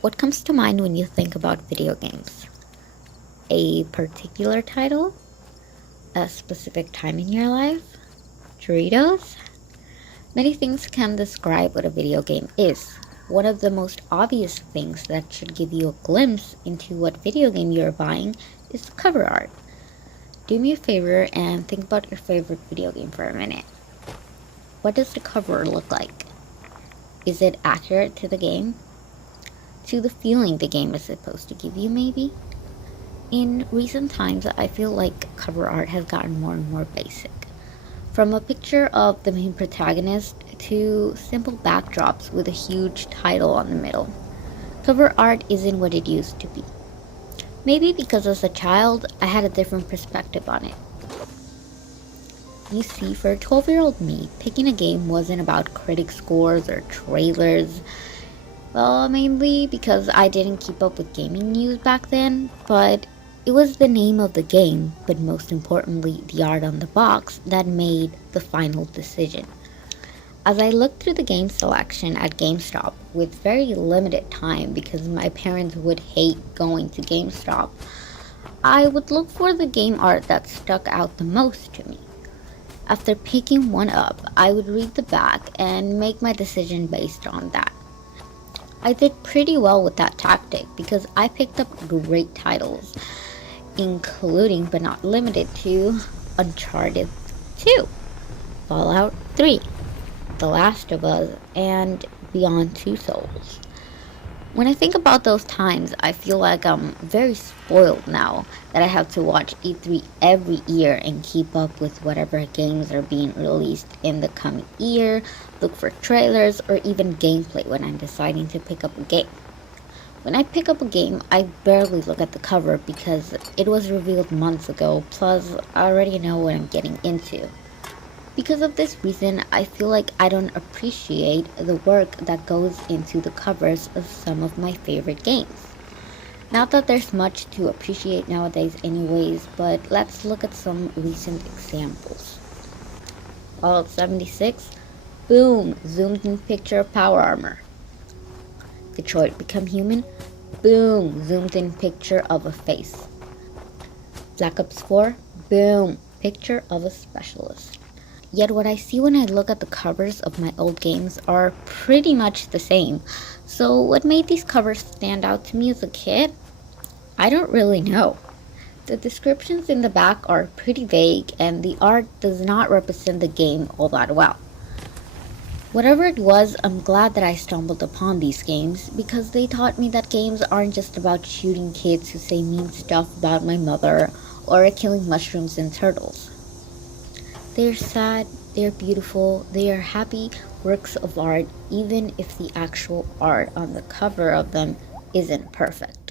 What comes to mind when you think about video games? A particular title? A specific time in your life? Doritos? Many things can describe what a video game is. One of the most obvious things that should give you a glimpse into what video game you're buying is the cover art. Do me a favor and think about your favorite video game for a minute. What does the cover look like? Is it accurate to the game? To the feeling the game is supposed to give you, maybe? In recent times, I feel like cover art has gotten more and more basic. From a picture of the main protagonist to simple backdrops with a huge title on the middle. Cover art isn't what it used to be. Maybe because as a child, I had a different perspective on it. You see, for a 12-year-old me, picking a game wasn't about critic scores or trailers. Well, mainly because I didn't keep up with gaming news back then, but it was the name of the game, but most importantly, the art on the box that made the final decision. As I looked through the game selection at GameStop with very limited time because my parents would hate going to GameStop, I would look for the game art that stuck out the most to me. After picking one up, I would read the back and make my decision based on that. I did pretty well with that tactic because I picked up great titles, including but not limited to Uncharted 2, Fallout 3, The Last of Us, and Beyond Two Souls. When I think about those times, I feel like I'm very spoiled now that I have to watch E3 every year and keep up with whatever games are being released in the coming year, look for trailers, or even gameplay when I'm deciding to pick up a game. When I pick up a game, I barely look at the cover because it was revealed months ago, plus I already know what I'm getting into. Because of this reason, I feel like I don't appreciate the work that goes into the covers of some of my favorite games. Not that there's much to appreciate nowadays anyways, but let's look at some recent examples. Fallout 76, boom, zoomed in picture of power armor. Detroit Become Human, boom, zoomed in picture of a face. Black Ops 4, boom, picture of a specialist. Yet what I see when I look at the covers of my old games are pretty much the same. So what made these covers stand out to me as a kid? I don't really know. The descriptions in the back are pretty vague and the art does not represent the game all that well. Whatever it was, I'm glad that I stumbled upon these games because they taught me that games aren't just about shooting kids who say mean stuff about my mother or killing mushrooms and turtles. They're sad, they're beautiful, they are happy works of art even if the actual art on the cover of them isn't perfect.